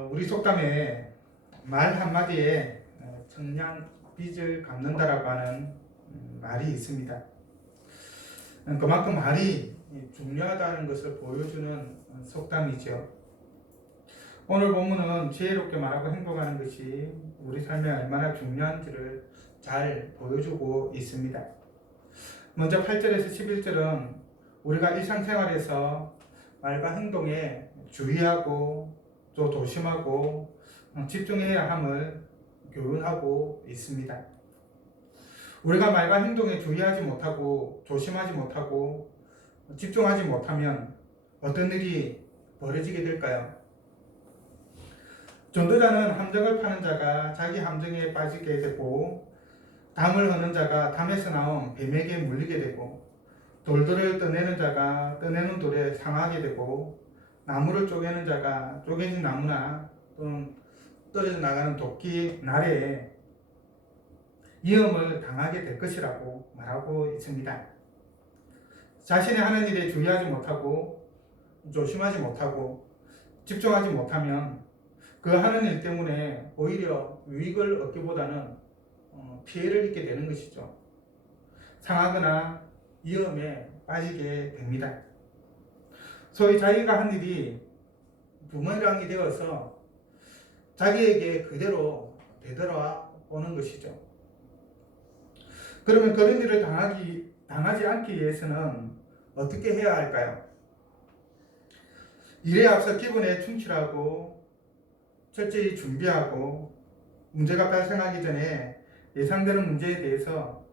우리 속담에 말 한마디에 청량 빚을 갚는다라고 하는 말이 있습니다. 그만큼 말이 중요하다는 것을 보여주는 속담이죠. 오늘 본문은 지혜롭게 말하고 행동하는 것이 우리 삶에 얼마나 중요한지를 잘 보여주고 있습니다. 먼저 8절에서 11절은 우리가 일상생활에서 말과 행동에 주의하고 또 조심하고 집중해야 함을 교훈하고 있습니다. 우리가 말과 행동에 주의하지 못하고 조심하지 못하고 집중하지 못하면 어떤 일이 벌어지게 될까요? 전도자는 함정을 파는 자가 자기 함정에 빠지게 되고, 담을 허는 자가 담에서 나온 뱀에게 물리게 되고, 돌들을 떠내는 자가 떠내는 돌에 상하게 되고, 나무를 쪼개는 자가 쪼개진 나무나 또는 떨어져 나가는 도끼 날에 위험을 당하게 될 것이라고 말하고 있습니다. 자신의 하는 일에 주의하지 못하고 조심하지 못하고 집중하지 못하면 그 하는 일 때문에 오히려 유익을 얻기보다는 피해를 입게 되는 것이죠. 상하거나 위험에 빠지게 됩니다. 소위 자기가 한 일이 부메랑이 되어서 자기에게 그대로 되돌아오는 것이죠. 그러면 그런 일을 당하지 않기 위해서는 어떻게 해야 할까요? 일에 앞서 기본에 충실하고 철저히 준비하고 문제가 발생하기 전에 예상되는 문제에 대해서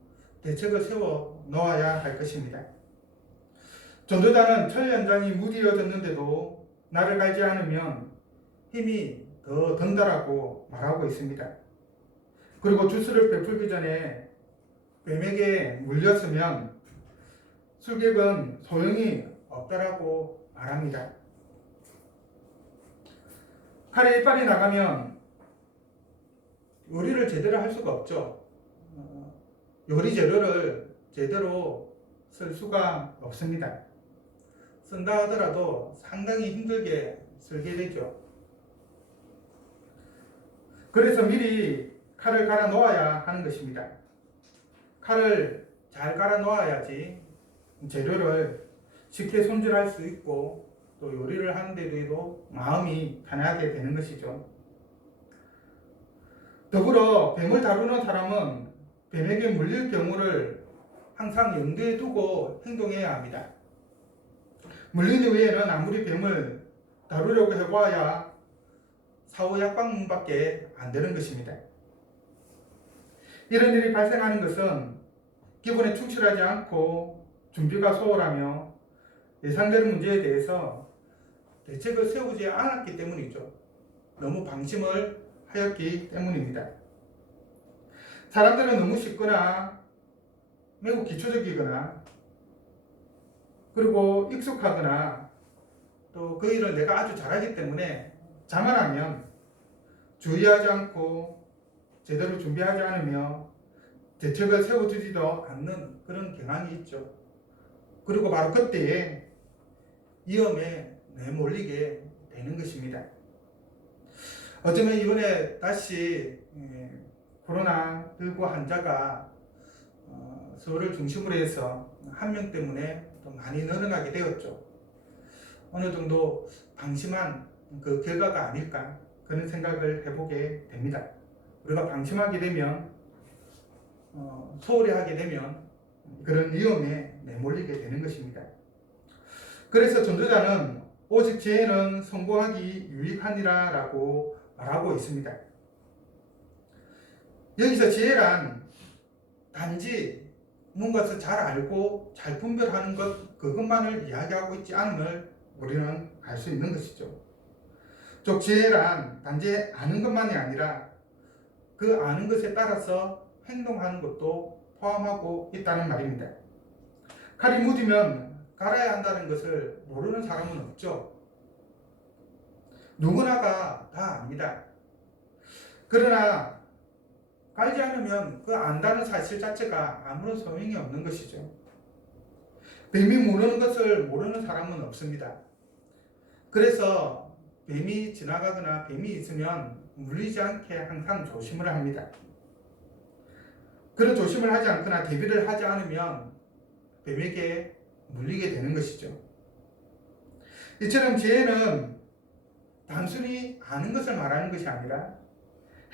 대책을 세워 놓아야 할 것입니다. 전도자는 철 연장이 무디어졌는데도 나를 갈지 않으면 힘이 더 든다라고 말하고 있습니다. 그리고 주스를 베풀기 전에 뱀에게 물렸으면 술객은 소용이 없다라고 말합니다. 칼에 이빨이 나가면 요리를 제대로 할 수가 없죠. 요리 재료를 제대로 쓸 수가 없습니다. 쓴다 하더라도 상당히 힘들게 쓸게 되죠. 그래서 미리 칼을 갈아 놓아야 하는 것입니다. 칼을 잘 갈아 놓아야지 재료를 쉽게 손질할 수 있고 또 요리를 하는데도 마음이 편하게 되는 것이죠. 더불어 뱀을 다루는 사람은 뱀에게 물릴 경우를 항상 염두에 두고 행동해야 합니다. 물린 이후에는 아무리 뱀을 다루려고 해봐야 사후 약방문밖에 안 되는 것입니다. 이런 일이 발생하는 것은 기본에 충실하지 않고 준비가 소홀하며 예상되는 문제에 대해서 대책을 세우지 않았기 때문이죠. 너무 방심을 하였기 때문입니다. 사람들은 너무 쉽거나 매우 기초적이거나 그리고 익숙하거나 또 그 일을 내가 아주 잘하기 때문에 자만하면 주의하지 않고 제대로 준비하지 않으며 대책을 세워주지도 않는 그런 경향이 있죠. 그리고 바로 그때에 위험에 내몰리게 되는 것입니다. 어쩌면 이번에 다시 코로나19 환자가 서울을 중심으로 해서 한 명 때문에 또 많이 늘어나게 되었죠. 어느 정도 방심한 그 결과가 아닐까 그런 생각을 해보게 됩니다. 우리가 방심하게 되면 소홀히 하게 되면 그런 위험에 내몰리게 되는 것입니다. 그래서 전도자는 오직 지혜는 성공하기 유익하니라 라고 말하고 있습니다. 여기서 지혜란 단지 무엇을 잘 알고 잘 분별하는 것 그것만을 이야기하고 있지 않음을 우리는 알 수 있는 것이죠. 즉 지혜란 단지 아는 것만이 아니라 그 아는 것에 따라서 행동하는 것도 포함하고 있다는 말입니다. 칼이 묻으면 갈아야 한다는 것을 모르는 사람은 없죠. 누구나가 다 압니다. 그러나 갈지 않으면 그 안다는 사실 자체가 아무런 소용이 없는 것이죠. 뱀이 무는 것을 모르는 사람은 없습니다. 그래서 뱀이 지나가거나 뱀이 있으면 물리지 않게 항상 조심을 합니다. 그런 조심을 하지 않거나 대비를 하지 않으면 뱀에게 물리게 되는 것이죠. 이처럼 지혜는 단순히 아는 것을 말하는 것이 아니라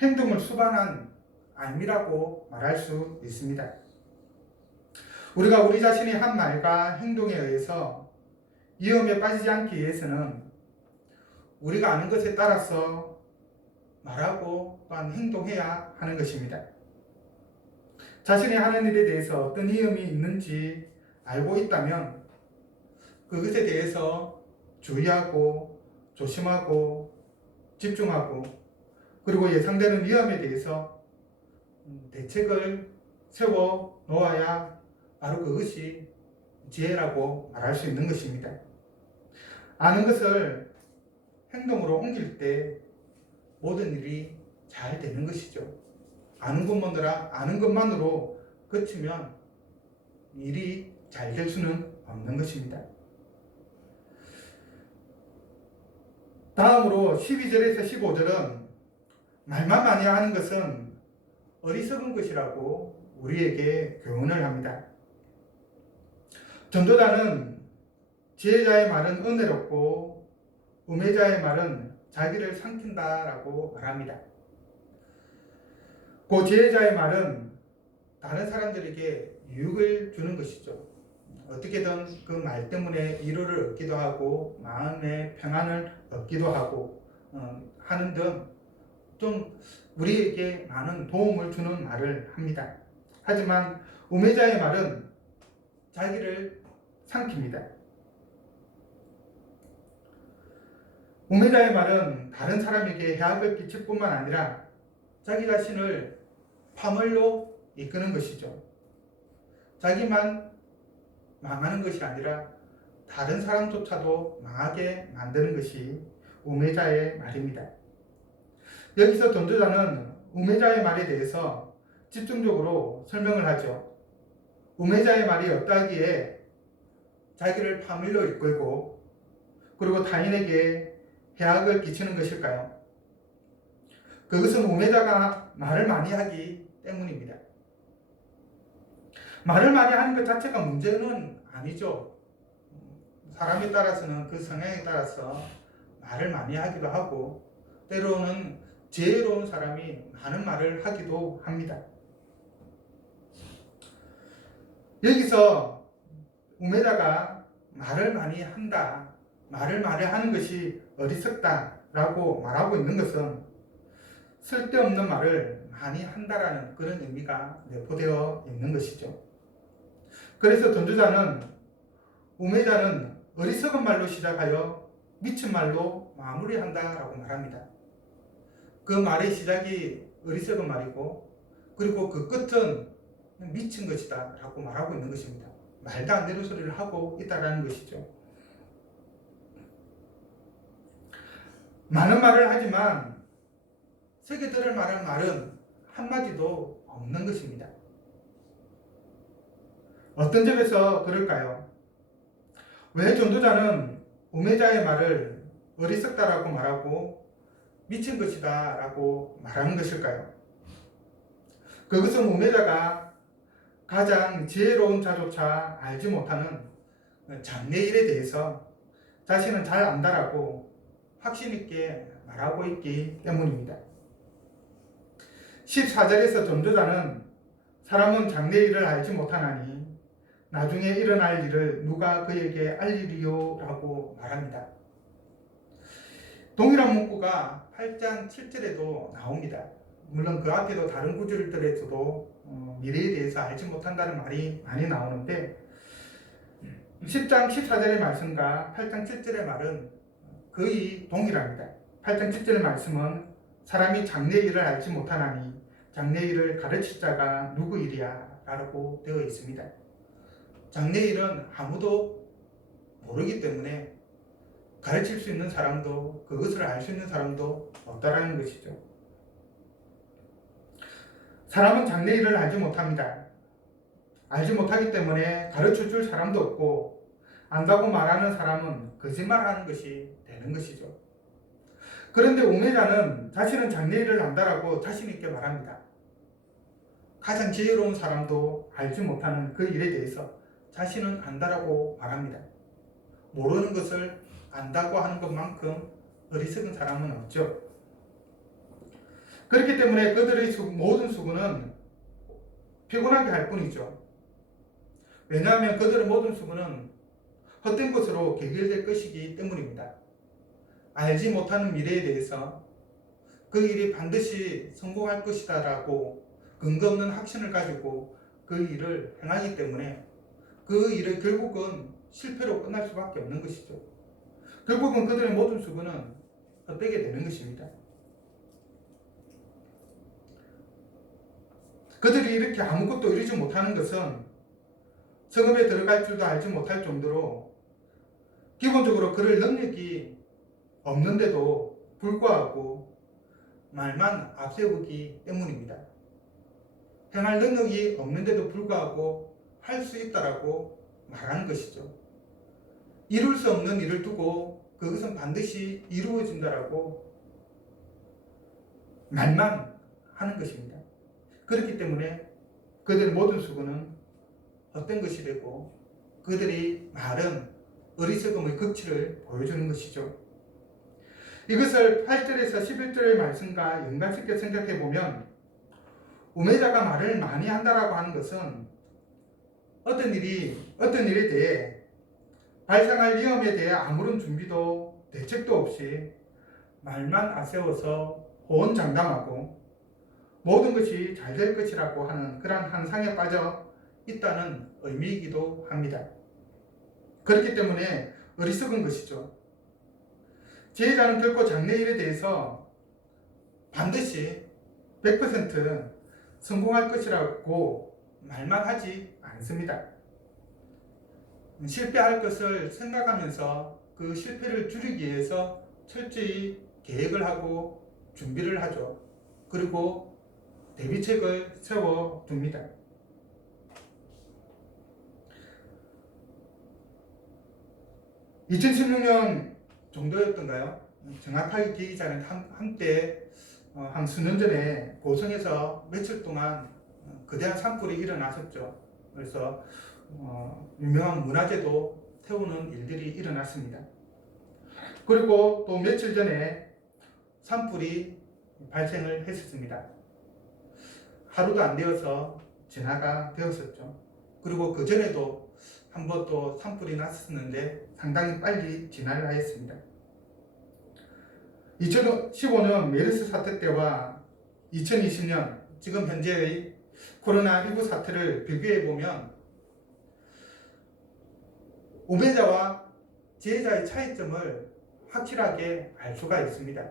행동을 수반한 암이라고 말할 수 있습니다. 우리가 우리 자신이 한 말과 행동에 의해서 위험에 빠지지 않기 위해서는 우리가 아는 것에 따라서 말하고 또한 행동해야 하는 것입니다. 자신이 하는 일에 대해서 어떤 위험이 있는지 알고 있다면 그것에 대해서 주의하고 조심하고 집중하고 그리고 예상되는 위험에 대해서 대책을 세워 놓아야 바로 그것이 지혜라고 말할 수 있는 것입니다. 아는 것을 행동으로 옮길 때 모든 일이 잘 되는 것이죠. 아는 것만으로 그치면 일이 잘 될 수는 없는 것입니다. 다음으로 12절에서 15절은 말만 많이 하는 것은 어리석은 것이라고 우리에게 교훈을 합니다. 전도자는 지혜자의 말은 은혜롭고 우매자의 말은 자기를 삼킨다라고 말합니다. 그 지혜자의 말은 다른 사람들에게 유익을 주는 것이죠. 어떻게든 그 말 때문에 위로를 얻기도 하고 마음의 평안을 얻기도 하고 하는 등 좀 우리에게 많은 도움을 주는 말을 합니다. 하지만 우매자의 말은 자기를 삼킵니다. 우매자의 말은 다른 사람에게 해악을 끼칠 뿐만 아니라 자기 자신을 파멸로 이끄는 것이죠. 자기만 망하는 것이 아니라 다른 사람조차도 망하게 만드는 것이 우매자의 말입니다. 여기서 전도자는 우매자의 말에 대해서 집중적으로 설명을 하죠. 우매자의 말이 어떠하기에 자기를 파멸로 이끌고 그리고 타인에게 해악을 끼치는 것일까요? 그것은 우매자가 말을 많이 하기 때문입니다. 말을 많이 하는 것 자체가 문제는 아니죠. 사람에 따라서는 그 성향에 따라서 말을 많이 하기도 하고 때로는 지혜로운 사람이 많은 말을 하기도 합니다. 여기서 우매자가 말을 많이 한다, 말을 많이 하는 것이 어리석다라고 말하고 있는 것은 쓸데없는 말을 많이 한다라는 그런 의미가 내포되어 있는 것이죠. 그래서 전도자는 우매자는 어리석은 말로 시작하여 미친 말로 마무리한다라고 말합니다. 그 말의 시작이 어리석은 말이고 그리고 그 끝은 미친 것이다 라고 말하고 있는 것입니다. 말도 안 되는 소리를 하고 있다는 것이죠. 많은 말을 하지만 새겨 들을 만한 말은 한마디도 없는 것입니다. 어떤 점에서 그럴까요? 왜 전도자는 우매자의 말을 어리석다라고 말하고 미친 것이다 라고 말하는 것일까요? 그것은 우매자가 가장 지혜로운 자조차 알지 못하는 장래일에 대해서 자신은 잘 안다라고 확신 있게 말하고 있기 때문입니다. 14절에서 전도자는 사람은 장래일을 알지 못하나니 나중에 일어날 일을 누가 그에게 알리리요 라고 말합니다. 동일한 문구가 8장 7절에도 나옵니다. 물론 그 앞에도 다른 구절들에서도 미래에 대해서 알지 못한다는 말이 많이 나오는데 10장 14절의 말씀과 8장 7절의 말은 거의 동일합니다. 8장 7절의 말씀은 사람이 장래일을 알지 못하나니 장래일을 가르칠 자가 누구이랴 라고 되어 있습니다. 장래일은 아무도 모르기 때문에 가르칠 수 있는 사람도 그것을 알 수 있는 사람도 없다라는 것이죠. 사람은 장래일을 알지 못합니다. 알지 못하기 때문에 가르쳐 줄 사람도 없고 안다고 말하는 사람은 거짓말하는 것이 되는 것이죠. 그런데 우매자는 자신은 장래일을 안다라고 자신 있게 말합니다. 가장 지혜로운 사람도 알지 못하는 그 일에 대해서 자신은 안다라고 말합니다. 모르는 것을 안다고 하는 것만큼 어리석은 사람은 없죠. 그렇기 때문에 그들의 모든 수고는 피곤하게 할 뿐이죠. 왜냐하면 그들의 모든 수고는 헛된 것으로 계결될 것이기 때문입니다. 알지 못하는 미래에 대해서 그 일이 반드시 성공할 것이다 라고 근거 없는 확신을 가지고 그 일을 행하기 때문에 그 일은 결국은 실패로 끝날 수밖에 없는 것이죠. 결국은 그들의 모든 수고는 헛되게 되는 것입니다. 그들이 이렇게 아무것도 이루지 못하는 것은 성읍에 들어갈 줄도 알지 못할 정도로 기본적으로 그럴 능력이 없는데도 불구하고 말만 앞세우기 때문입니다. 행할 능력이 없는데도 불구하고 할 수 있다라고 말하는 것이죠. 이룰 수 없는 일을 두고 그것은 반드시 이루어진다라고 말만 하는 것입니다. 그렇기 때문에 그들의 모든 수고는 헛된 것이 되고 그들의 말은 어리석음의 극치를 보여주는 것이죠. 이것을 8절에서 11절의 말씀과 연관시켜 생각해 보면 우매자가 말을 많이 한다라고 하는 것은 어떤 일에 대해 발생할 위험에 대해 아무런 준비도 대책도 없이 말만 앞세워서 호언장담하고 모든 것이 잘 될 것이라고 하는 그러한 환상에 빠져 있다는 의미이기도 합니다. 그렇기 때문에 어리석은 것이죠. 지혜자는 결코 장래일에 대해서 반드시 100% 성공할 것이라고 말만 하지 않습니다. 실패할 것을 생각하면서 그 실패를 줄이기 위해서 철저히 계획을 하고 준비를 하죠. 그리고 대비책을 세워둡니다. 2016년 정도였던가요? 정확하게 기억이 잘 한때 한 수년 전에 고성에서 며칠 동안 거대한 산불이 일어났었죠. 그래서 유명한 문화재도 태우는 일들이 일어났습니다. 그리고 또 며칠 전에 산불이 발생을 했었습니다. 하루도 안 되어서 진화가 되었었죠. 그리고 그 전에도 한 번 또 산불이 났었는데 상당히 빨리 진화를 하였습니다. 2015년 메르스 사태 때와 2020년 지금 현재의 코로나19 사태를 비교해 보면 우매자와 지혜자의 차이점을 확실하게 알 수가 있습니다.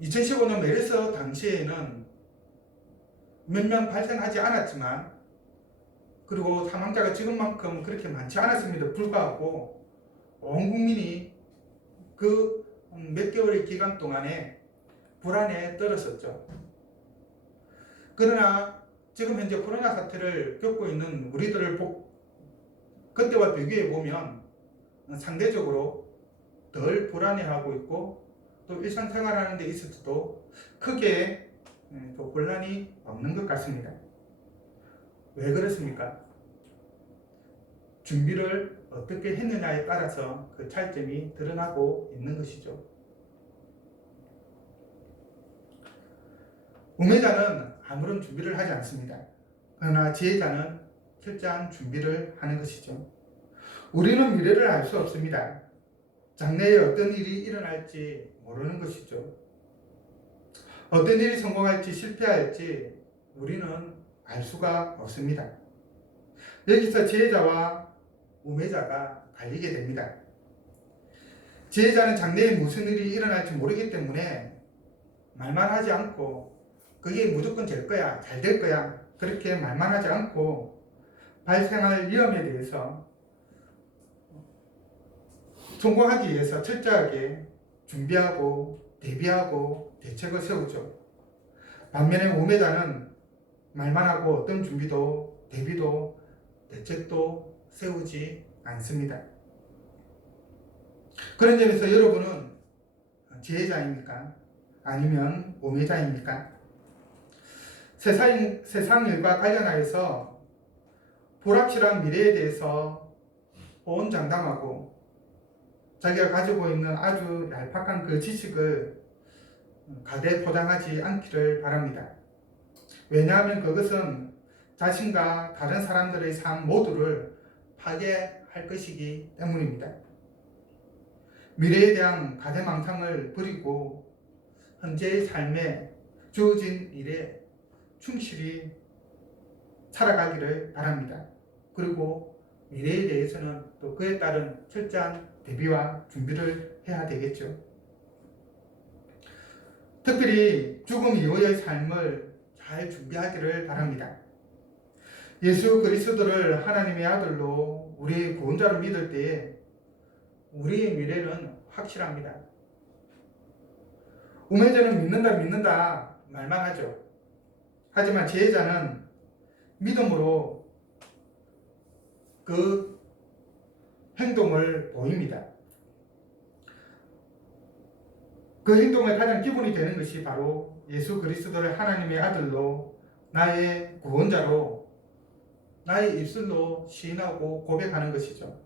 2015년 메르스 당시에는 몇 명 발생하지 않았지만 그리고 사망자가 지금만큼 그렇게 많지 않았음에도 불구하고 온 국민이 그 몇 개월의 기간 동안에 불안에 떨었었죠. 그러나 지금 현재 코로나 사태를 겪고 있는 우리들을 그때와 비교해 보면 상대적으로 덜 불안해하고 있고 또 일상생활하는 데 있어서도 크게 혼란이 없는 것 같습니다. 왜 그렇습니까? 준비를 어떻게 했느냐에 따라서 그 차이점이 드러나고 있는 것이죠. 우매자는 아무런 준비를 하지 않습니다. 그러나 지혜자는 철저한 준비를 하는 것이죠. 우리는 미래를 알 수 없습니다. 장래에 어떤 일이 일어날지 모르는 것이죠. 어떤 일이 성공할지 실패할지 우리는 알 수가 없습니다. 여기서 지혜자와 우매자가 갈리게 됩니다. 지혜자는 장래에 무슨 일이 일어날지 모르기 때문에 말만 하지 않고 그게 무조건 될 거야, 잘 될 거야 그렇게 말만 하지 않고 발생할 위험에 대해서 성공하기 위해서 철저하게 준비하고 대비하고 대책을 세우죠. 반면에 우매자는 말만 하고 어떤 준비도 대비도 대책도 세우지 않습니다. 그런 점에서 여러분은 지혜자입니까? 아니면 오매자입니까? 세상 일과 관련하여서 불확실한 미래에 대해서 호언장담하고 자기가 가지고 있는 아주 얄팍한 그 지식을 가대 포장하지 않기를 바랍니다. 왜냐하면 그것은 자신과 다른 사람들의 삶 모두를 파괴할 것이기 때문입니다. 미래에 대한 가대망상을 버리고 현재의 삶에 주어진 일에 충실히 살아가기를 바랍니다. 그리고 미래에 대해서는 또 그에 따른 철저한 대비와 준비를 해야 되겠죠. 특별히 죽음 이후의 삶을 잘 준비하기를 바랍니다. 예수 그리스도를 하나님의 아들로 우리의 구원자로 믿을 때에 우리의 미래는 확실합니다. 우매자는 믿는다 말만 하죠. 하지만 지혜자는 믿음으로 그 행동을 보입니다. 그 행동의 가장 기본이 되는 것이 바로 예수 그리스도를 하나님의 아들로 나의 구원자로 나의 입술로 시인하고 고백하는 것이죠.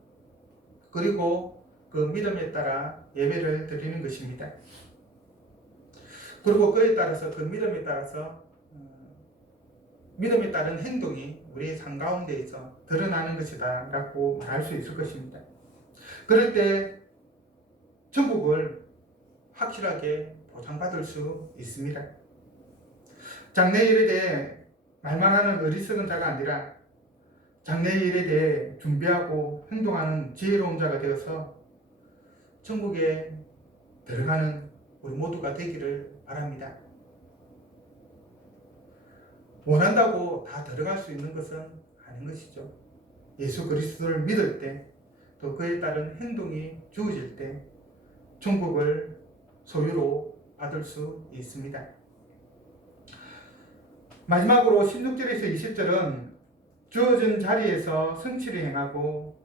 그리고 그 믿음에 따라 예배를 드리는 것입니다. 그리고 그에 따라서 그 믿음에 따라서 믿음에 따른 행동이 우리의 삶 가운데에서 드러나는 것이다 라고 말할 수 있을 것입니다. 그럴 때 천국을 확실하게 보장받을 수 있습니다. 장래 일에 대해 말만 하는 어리석은 자가 아니라 장래 일에 대해 준비하고 행동하는 지혜로운 자가 되어서 천국에 들어가는 우리 모두가 되기를 바랍니다. 원한다고 다 들어갈 수 있는 것은 아닌 것이죠. 예수 그리스도를 믿을 때, 또 그에 따른 행동이 주어질 때 천국을 소유로 받을 수 있습니다. 마지막으로 16절에서 20절은 주어진 자리에서 성취를 행하고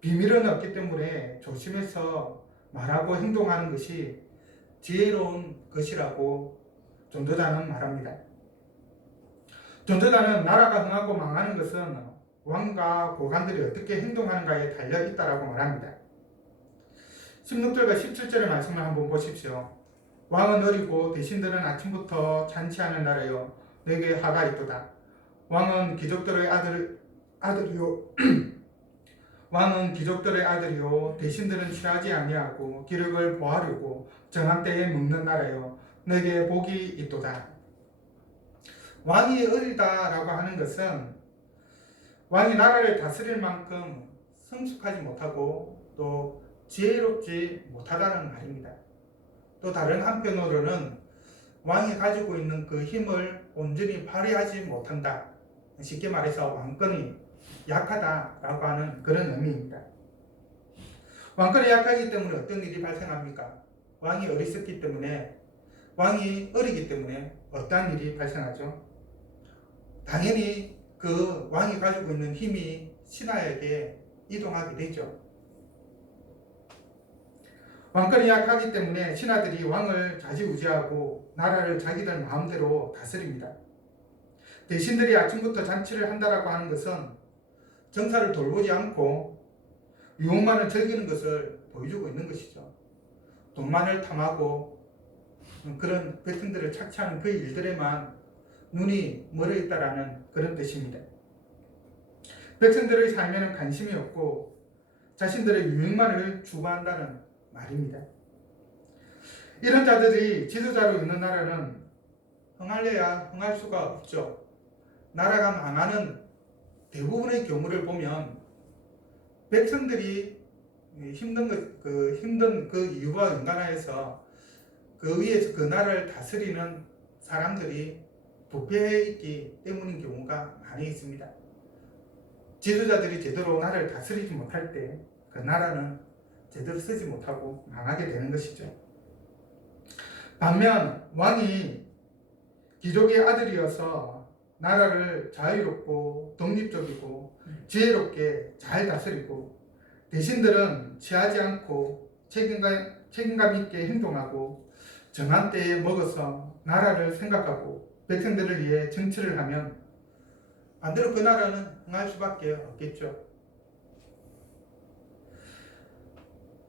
비밀은 없기 때문에 조심해서 말하고 행동하는 것이 지혜로운 것이라고 전도자는 말합니다. 전도자는 나라가 흥하고 망하는 것은 왕과 고관들이 어떻게 행동하는가에 달려 있다라고 말합니다. 16절과 17절의 말씀을 한번 보십시오. 왕은 어리고 대신들은 아침부터 잔치하는 날에요 내게 화가 있도다. 왕은 귀족들의 아들이요 왕은 귀족들의 아들이요 대신들은 취하지 아니하고 기력을 보하려고 정한 때에 먹는 나라요 내게 복이 있도다. 왕이 어리다라고 하는 것은 왕이 나라를 다스릴 만큼 성숙하지 못하고 또 지혜롭지 못하다는 말입니다. 또 다른 한편으로는 왕이 가지고 있는 그 힘을 온전히 발휘하지 못한다. 쉽게 말해서 왕권이 약하다라고 하는 그런 의미입니다. 왕권이 약하기 때문에 어떤 일이 발생합니까? 왕이 어리석기 때문에, 왕이 어리기 때문에 어떠한 일이 발생하죠? 당연히 그 왕이 가지고 있는 힘이 신하에게 이동하게 되죠. 왕권이 약하기 때문에 신하들이 왕을 좌지우지하고 나라를 자기들 마음대로 다스립니다. 대신들이 아침부터 잔치를 한다라고 하는 것은 정사를 돌보지 않고 유혹만을 즐기는 것을 보여주고 있는 것이죠. 돈만을 탐하고 그런 백성들을 착취하는 그 일들에만 눈이 멀어 있다라는 그런 뜻입니다. 백성들의 삶에는 관심이 없고 자신들의 유익만을 추구한다는 말입니다. 이런 자들이 지도자로 있는 나라는 흥할래야 흥할 수가 없죠. 나라가 망하는 대부분의 경우를 보면 백성들이 힘든 그 이유와 연관하여서 그 위에서 그 나라를 다스리는 사람들이 부패해 있기 때문인 경우가 많이 있습니다. 지도자들이 제대로 나라를 다스리지 못할 때 그 나라는 제대로 쓰지 못하고 망하게 되는 것이죠. 반면 왕이 귀족의 아들이어서 나라를 자유롭고 독립적이고 지혜롭게 잘 다스리고 대신들은 취하지 않고 책임감 있게 행동하고 정한 때에 먹어서 나라를 생각하고 백성들을 위해 정치를 하면 반대로 그 나라는 흥할 수밖에 없겠죠.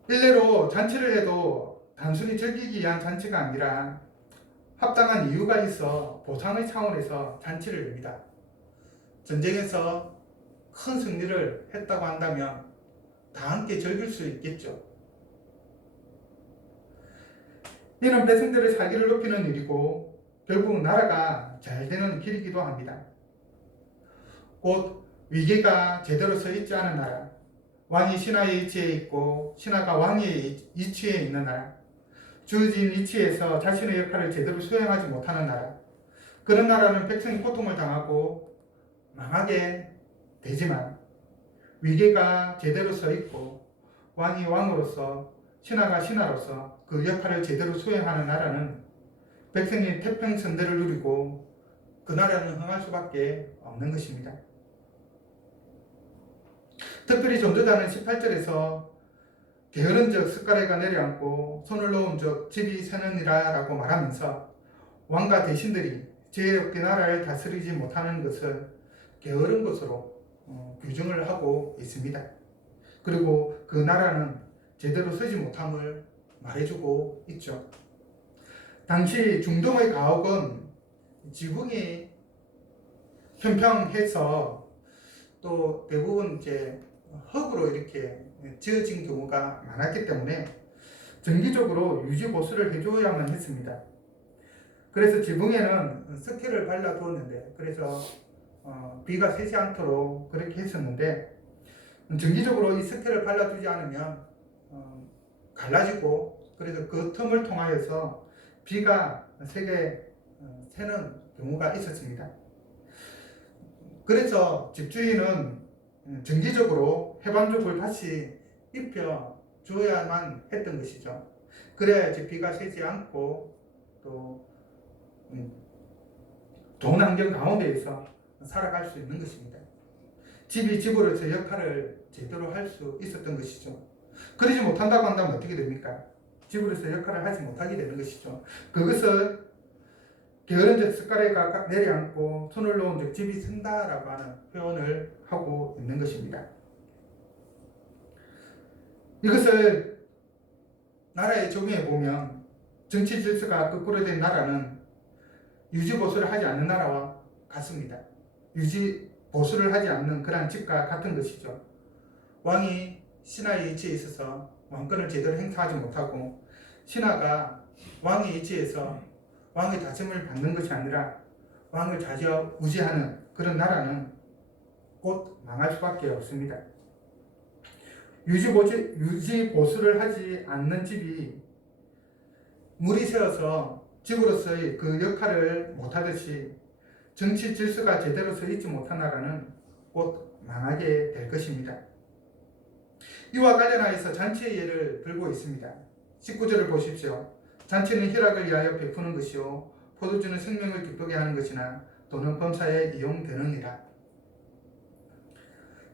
일례로 잔치를 해도 단순히 즐기기 위한 잔치가 아니라 합당한 이유가 있어 보상의 차원에서 잔치를 엽니다. 전쟁에서 큰 승리를 했다고 한다면 다 함께 즐길 수 있겠죠. 이는 백성들의 살기를 높이는 일이고 결국 나라가 잘 되는 길이기도 합니다. 곧 위계가 제대로 서 있지 않은 나라, 왕이 신하의 위치에 있고 신하가 왕의 위치에 있는 나라, 주어진 위치에서 자신의 역할을 제대로 수행하지 못하는 나라, 그런 나라는 백성이 고통을 당하고 망하게 되지만 위계가 제대로 서 있고 왕이 왕으로서 신하가 신하로서 그 역할을 제대로 수행하는 나라는 백성이 태평성대를 누리고 그 나라는 흥할 수밖에 없는 것입니다. 특별히 전도자는 18절에서 게으른즉 숟가락가 내려앉고 손을 놓은즉 집이 새느니라 라고 말하면서 왕과 대신들이 지혜롭게 나라를 다스리지 못하는 것을 게으른 것으로 규정을 하고 있습니다. 그리고 그 나라는 제대로 서지 못함을 말해주고 있죠. 당시 중동의 가옥은 지붕이 평평해서 또 대부분 이제 흙으로 이렇게 지어진 경우가 많았기 때문에 정기적으로 유지 보수를 해줘야만 했습니다. 그래서 지붕에는 석회를 발라 두었는데, 그래서 비가 새지 않도록 그렇게 했었는데, 정기적으로 이 석회를 발라두지 않으면 갈라지고, 그래서 그 틈을 통하여서 비가 세게 새는 경우가 있었습니다. 그래서 집주인은 정기적으로 해반죽을 다시 입혀 주어야만 했던 것이죠. 그래야지 비가 새지 않고 또 좋은 환경 가운데에서 살아갈 수 있는 것입니다. 집이 집으로서 역할을 제대로 할 수 있었던 것이죠. 그러지 못한다고 한다면 어떻게 됩니까? 집으로서 역할을 하지 못하게 되는 것이죠. 그것을 게으른즉 숟가락에 내려앉고 손을 놓은즉 집이 쓴다라고 하는 표현을 하고 있는 것입니다. 이것을 나라에 적용해 보면 정치 질서가 거꾸로 된 나라는 유지 보수를 하지 않는 나라와 같습니다. 유지 보수를 하지 않는 그러한 집과 같은 것이죠. 왕이 신하의 위치에 있어서 왕권을 제대로 행사하지 못하고 신하가 왕의 위치에서 왕의 다짐을 받는 것이 아니라 왕을 좌지우지하는 그런 나라는 곧 망할 수밖에 없습니다. 유지 보수를 하지 않는 집이 물이 새어서 집으로서의 그 역할을 못하듯이 정치 질서가 제대로 서 있지 못한 나라는 곧 망하게 될 것입니다. 이와 관련하여서 잔치의 예를 들고 있습니다. 19절을 보십시오. 잔치는 희락을 위하여 베푸는 것이요 포도주는 생명을 기쁘게 하는 것이나 또는 범사에 이용되느니라.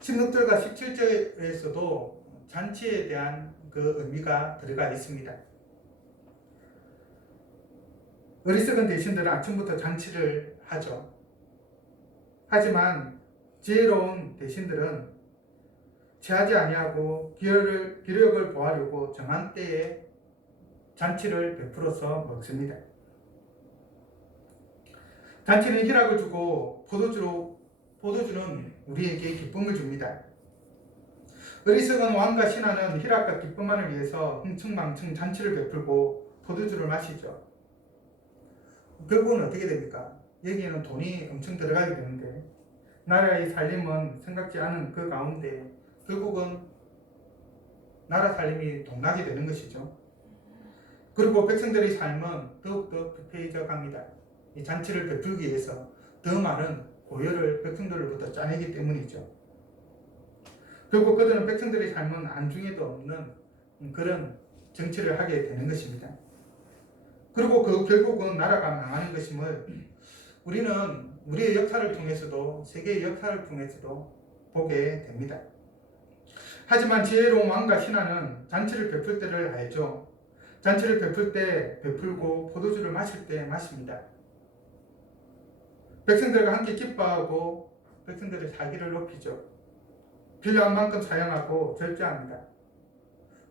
16절과 17절에서도 잔치에 대한 그 의미가 들어가 있습니다. 어리석은 대신들은 아침부터 잔치를 하죠. 하지만 지혜로운 대신들은 취하지 아니하고 기력을 보하려고 정한 때에 잔치를 베풀어서 먹습니다. 잔치는 희락을 주고 포도주는 우리에게 기쁨을 줍니다. 어리석은 왕과 신하는 희락과 기쁨만을 위해서 흥청망청 잔치를 베풀고 포도주를 마시죠. 결국은 어떻게 됩니까? 여기에는 돈이 엄청 들어가게 되는데 나라의 살림은 생각지 않은 그 가운데 결국은 나라 살림이 동나게 되는 것이죠. 그리고 백성들의 삶은 더욱더 피폐해져 갑니다. 이 잔치를 베풀기 위해서 더 많은 고열을 백성들로부터 짜내기 때문이죠. 결국 그들은 백성들의 삶은 안중에도 없는 그런 정치를 하게 되는 것입니다. 그리고 결국은 나라가 망하는 것임을 우리는 우리의 역사를 통해서도 세계의 역사를 통해서도 보게 됩니다. 하지만 지혜로운 왕과 신하는 잔치를 베풀 때를 알죠. 잔치를 베풀 때 베풀고 포도주를 마실 때 마십니다. 백성들과 함께 기뻐하고 백성들의 살기를 높이죠. 필요한 만큼 사용하고 절제합니다.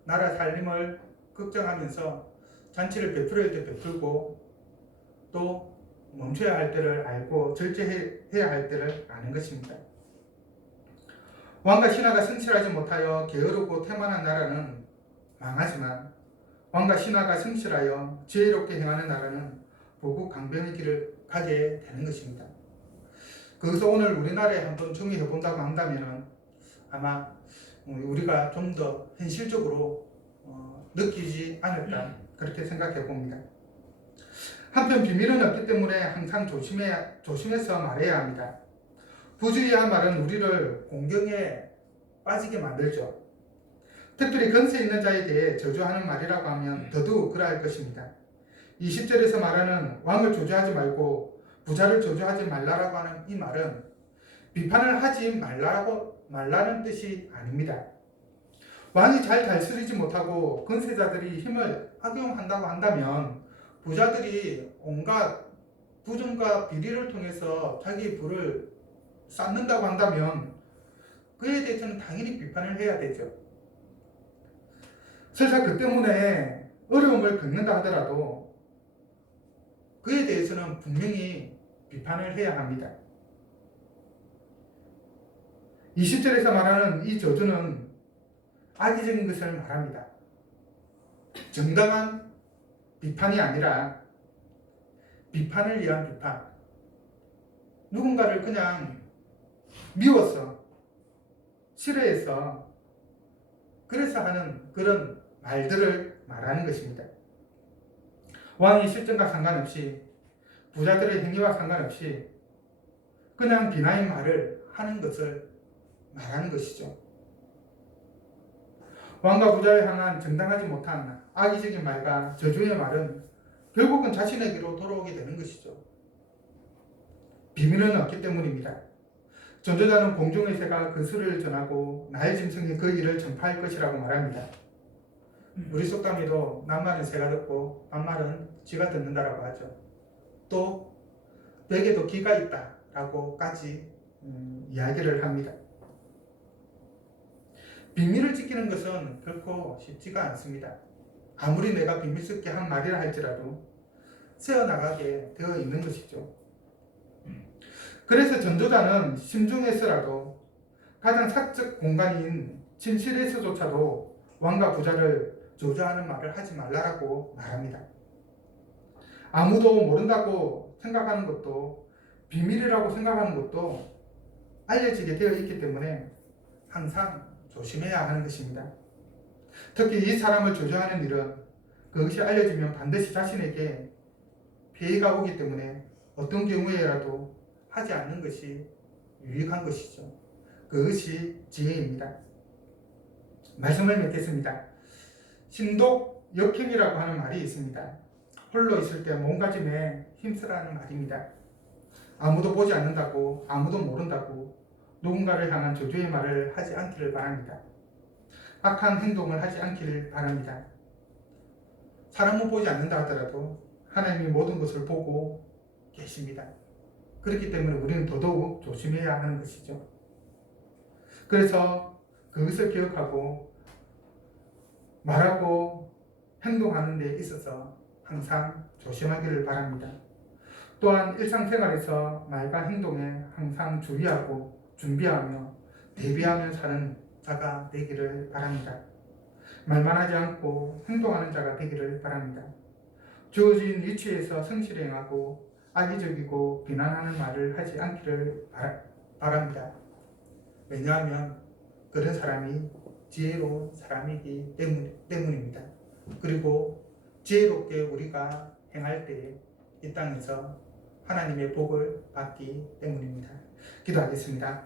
나라 살림을 걱정하면서 잔치를 베풀어야 때 베풀고 또 멈춰야 할 때를 알고 절제해야 할 때를 아는 것입니다. 왕과 신하가 성실하지 못하여 게으르고 태만한 나라는 망하지만 왕과 신하가 성실하여 지혜롭게 행하는 나라는 보국 강변의 길을 가게 되는 것입니다. 거기서 오늘 우리나라에 한번 정의해 본다고 한다면 아마 우리가 좀 더 현실적으로 느끼지 않을까 그렇게 생각해 봅니다. 한편 비밀은 없기 때문에 항상 조심해서 말해야 합니다. 부주의한 말은 우리를 공경에 빠지게 만들죠. 특별히 권세 있는 자에 대해 저주하는 말이라고 하면 더더욱 그러할 것입니다. 20절에서 말하는 왕을 저주하지 말고 부자를 저주하지 말라라고 하는 이 말은 비판을 하지 말라는 뜻이 아닙니다. 왕이 잘 다스리지 못하고 권세자들이 힘을 악용한다고 한다면 부자들이 온갖 부정과 비리를 통해서 자기의 부를 쌓는다고 한다면 그에 대해서는 당연히 비판을 해야 되죠. 설사 그 때문에 어려움을 겪는다 하더라도 그에 대해서는 분명히 비판을 해야 합니다. 20절에서 말하는 이 저주는 악의적인 것을 말합니다. 정당한 비판이 아니라 비판을 위한 비판. 누군가를 그냥 미워서 싫어해서 그래서 하는 그런 말들을 말하는 것입니다. 왕의 실정과 상관없이 부자들의 행위와 상관없이 그냥 비나인 말을 하는 것을 말하는 것이죠. 왕과 부자를 향한 정당하지 못한 악의적인 말과 저주의 말은 결국은 자신에게로 돌아오게 되는 것이죠. 비밀은 없기 때문입니다. 전도자는 공중의 새가 그 수를 전하고 나의 짐승이 그 일을 전파할 것이라고 말합니다. 우리 속담에도 낱말은 새가 듣고 반말은 쥐가 듣는다라고 하죠. 또 벽에도 귀가 있다라고까지 이야기를 합니다. 비밀을 지키는 것은 결코 쉽지가 않습니다. 아무리 내가 비밀스럽게 한 말이라 할지라도 새어나가게 되어 있는 것이죠. 그래서 전도자는 심중에서라도 가장 사적 공간인 침실에서조차도 왕과 부자를 저주하는 말을 하지 말라라고 말합니다. 아무도 모른다고 생각하는 것도 비밀이라고 생각하는 것도 알려지게 되어 있기 때문에 항상 조심해야 하는 것입니다. 특히 이 사람을 저주하는 일은 그것이 알려지면 반드시 자신에게 피해가 오기 때문에 어떤 경우에라도 하지 않는 것이 유익한 것이죠. 그것이 지혜입니다. 말씀을 맺겠습니다. 신독 역행이라고 하는 말이 있습니다. 홀로 있을 때 몸가짐에 힘쓰라는 말입니다. 아무도 보지 않는다고, 아무도 모른다고 누군가를 향한 저주의 말을 하지 않기를 바랍니다. 악한 행동을 하지 않기를 바랍니다. 사람은 보지 않는다 하더라도 하나님이 모든 것을 보고 계십니다. 그렇기 때문에 우리는 더더욱 조심해야 하는 것이죠. 그래서 그것을 기억하고 말하고 행동하는 데 있어서 항상 조심하기를 바랍니다. 또한 일상생활에서 말과 행동에 항상 주의하고 준비하며 대비하며 사는 자가 되기를 바랍니다. 말만 하지 않고 행동하는 자가 되기를 바랍니다. 주어진 위치에서 성실히 행하고 악의적이고 비난하는 말을 하지 않기를 바랍니다. 왜냐하면 그런 사람이 지혜로운 사람이기 때문입니다. 그리고 지혜롭게 우리가 행할 때 이 땅에서 하나님의 복을 받기 때문입니다. 기도하겠습니다.